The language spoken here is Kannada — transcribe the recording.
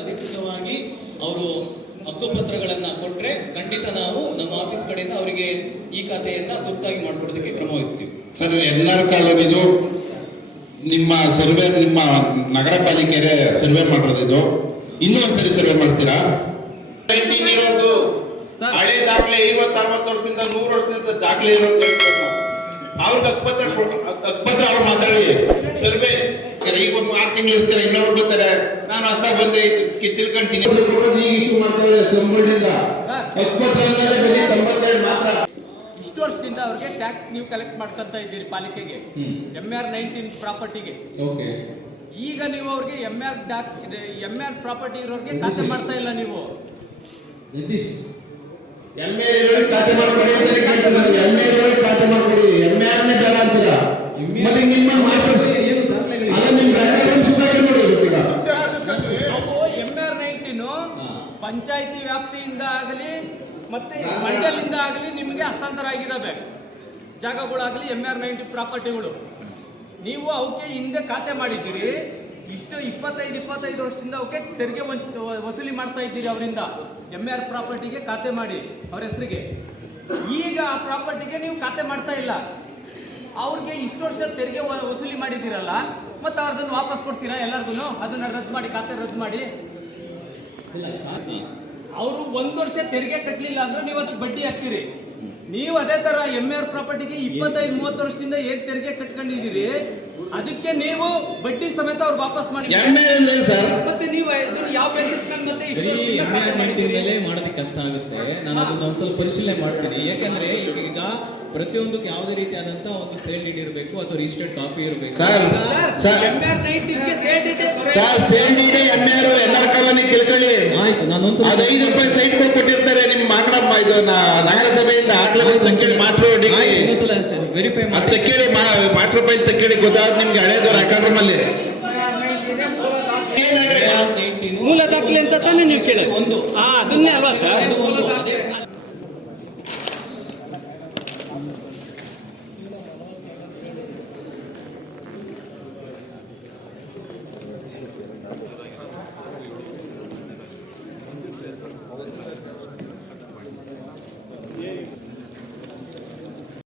ಅಧಿಕೃತವಾಗಿ ಅವರು ಹಕ್ಕುಪತ್ರಗಳನ್ನು ಕೊಟ್ಟರೆ ಖಂಡಿತ ನಾವು ನಮ್ಮ ಆಫೀಸ್ ಕಡೆಯಿಂದ ಅವರಿಗೆ ಈ ಖಾತೆಯನ್ನು ತುರ್ತಾಗಿ ಮಾಡಿಕೊಡೋದಕ್ಕೆ ಕ್ರಮ ವಹಿಸ್ತೀವಿ. ಸರ್, NR ಕಾಲೋನಿದು ನಿಮ್ಮ ಸರ್ವೆ, ನಿಮ್ಮ ನಗರ ಪಾಲಿಕೆರೆ ಸರ್ವೆ ಮಾಡಿರೋದು ಇನ್ನೂ ಒಂದ್ಸರಿ ಸರ್ವೆ ಮಾಡಿಸ್ತೀರಾ? ಇರೋದು ಹಳೆ ದಾಖಲೆ 50-60 ವರ್ಷದಿಂದ 100 ವರ್ಷದಿಂದ ದಾಖಲೆ ಇರೋದು ಅವ್ರಿಗೆ ಹಕ್ಕುಪತ್ರ ಅವ್ರು ಮಾತಾಡಿ ಸರ್ವೆ. ಈಗ 6 ತಿಂಗಳು ಇರ್ತಾರೆ, ಇನ್ನೊಬ್ರು ಬರ್ತಾರೆ, ನಾನು ಹೊಸದಾಗಿ ಬಂದೆ ತಿಳ್ಕೊಂತೀನಿ. ಈಗ ಇಶ್ಯೂ ಮಾಡ್ತಾರೆ 90ರಿಂದ ಹಕ್ಕುಪತ್ರ ಅನ್ನೋದೇ 92 ಮಾತ್ರ. ಇಷ್ಟು ವರ್ಷದಿಂದ ಅವ್ರಿಗೆ ಟ್ಯಾಕ್ಸ್ ನೀವು ಕಲೆಕ್ಟ್ ಮಾಡ್ಕೊಂತ ಇದ್ದೀರಿ ಪಾಲಿಕೆಗೆ, MR 19 ಪ್ರಾಪರ್ಟಿಗೆ. ಈಗ ನೀವು ಅವ್ರಿಗೆ MR ಪ್ರಾಪರ್ಟಿ ಇರೋರಿಗೆ ಖಾತೆ ಮಾಡ್ತಾ ಇಲ್ಲ. ನೀವು ಖಾತೆ ಮಾಡ್ಕೊಡಿ ಅಂತ ಕೇಳ್ತಾರೆ. ಖಾತೆ ಮಾಡ್ಕೊಡಿ, MRನೇ ಬೇಡ ಅಂತೀರಾ? ಮತ್ತೆ ನಿಮ್ಮ MR 19 ಪಂಚಾಯತಿ ವ್ಯಾಪ್ತಿಯಿಂದ ಆಗಲಿ ಮತ್ತೆ ಮಂಡಲಿಂದ ಆಗಲಿ ನಿಮಗೆ ಹಸ್ತಾಂತರ ಆಗಿದ್ದಾವೆ ಜಾಗಗಳಾಗಲಿ, MR 19 ಪ್ರಾಪರ್ಟಿಗಳು. ನೀವು ಅವಕ್ಕೆ ಹಿಂದೆ ಖಾತೆ ಮಾಡಿದ್ದೀರಿ. ಇಷ್ಟು 25 ವರ್ಷದಿಂದ ಅವಕ್ಕೆ ತೆರಿಗೆ ವಸೂಲಿ ಮಾಡ್ತಾ ಇದ್ದೀರಿ ಅವರಿಂದ. MR ಪ್ರಾಪರ್ಟಿಗೆ ಖಾತೆ ಮಾಡಿ ಅವ್ರ ಹೆಸರಿಗೆ. ಈಗ ಆ ಪ್ರಾಪರ್ಟಿಗೆ ನೀವು ಖಾತೆ ಮಾಡ್ತಾ ಇಲ್ಲ. ಅವ್ರಿಗೆ ಇಷ್ಟು ವರ್ಷ ತೆರಿಗೆ ವಸೂಲಿ ಮಾಡಿದ್ದೀರಲ್ಲ, ಮತ್ತೆ ಅವ್ರದನ್ನು ವಾಪಸ್ ಕೊಡ್ತೀರಾ ಎಲ್ಲರಿಗೂ? ಅದನ್ನ ರದ್ದು ಮಾಡಿ, ಖಾತೆ ರದ್ದು ಮಾಡಿ. ಅವರು 1 ವರ್ಷ ತೆರಿಗೆ ಕಟ್ಟಲಿಲ್ಲ ಅಂದ್ರೆ ನೀವು ಅದಕ್ಕೆ ಬಡ್ಡಿ ಹಾಕ್ತೀರಿ. ನೀವು ಅದೇ ತರ MR ಪ್ರಾಪರ್ಟಿಗೆ 25-30 ವರ್ಷದಿಂದ ಏನ್ ತೆರಿಗೆ ಕಟ್ಕೊಂಡಿದ್ದೀರಿ, ಅದಕ್ಕೆ ನೀವು ಬಡ್ಡಿ ಸಮೇತ ಅವ್ರಿಗೆ ವಾಪಸ್ ಮಾಡಿ. ಮತ್ತೆ ನೀವು ಯಾವ ಬೇಸಿಕ್ ಮತ್ತೆ ಮೇಲೆ ಮಾಡೋದಕ್ಕೆ ಕಷ್ಟ ಆಗುತ್ತೆ. ನಾನು ಅದನ್ನ ಒಂದ್ಸಲ ಪರಿಶೀಲನೆ ಮಾಡ್ತೀನಿ. ಯಾಕಂದ್ರೆ ಈಗ ಪ್ರತಿಯೊಂದಕ್ಕೆ ಯಾವುದೇ ರೀತಿಯಾದಂತ ಒಂದು ಸೇಲ್ ಡೀಡ್ ಇರಬೇಕು ಅಥವಾ ರಿಜಿಸ್ಟರ್ಡ್ ಕಾಪಿ ಇರಬೇಕು. MR 19 sale deed NR colony ತಿಳ್ಕೊಳ್ಳಿ. ಆಯ್ತು, ನಾನು ಒಂದ್ಸಲ 5 ರೂಪಾಯಿ ಸೈಟ್ ಕೊಟ್ಟಿರ್ತಾರೆ ನಿಮ್ಮ ಇದು ನಗರಸಭೆಯಿಂದ ಮಾತ್ರ ವೆರಿಫೈ ತಕ್ಕೇಳಿ ಮಾತ್ರ ರೂಪಾಯಿ ತಕ್ಕೇಳಿ ಗೊತ್ತಾದ ನಿಮ್ಗೆ ಹಳೇದವ್ರ ಅಕಾಡೆಮ್ ಅಲ್ಲಿ ಮೂಲ ದಾಖಲೆ ಅಂತ ತಾನೇ ನೀವು ಕೇಳೋದು. ಅದನ್ನೇ ಅಲ್ವಾ ಸರ್?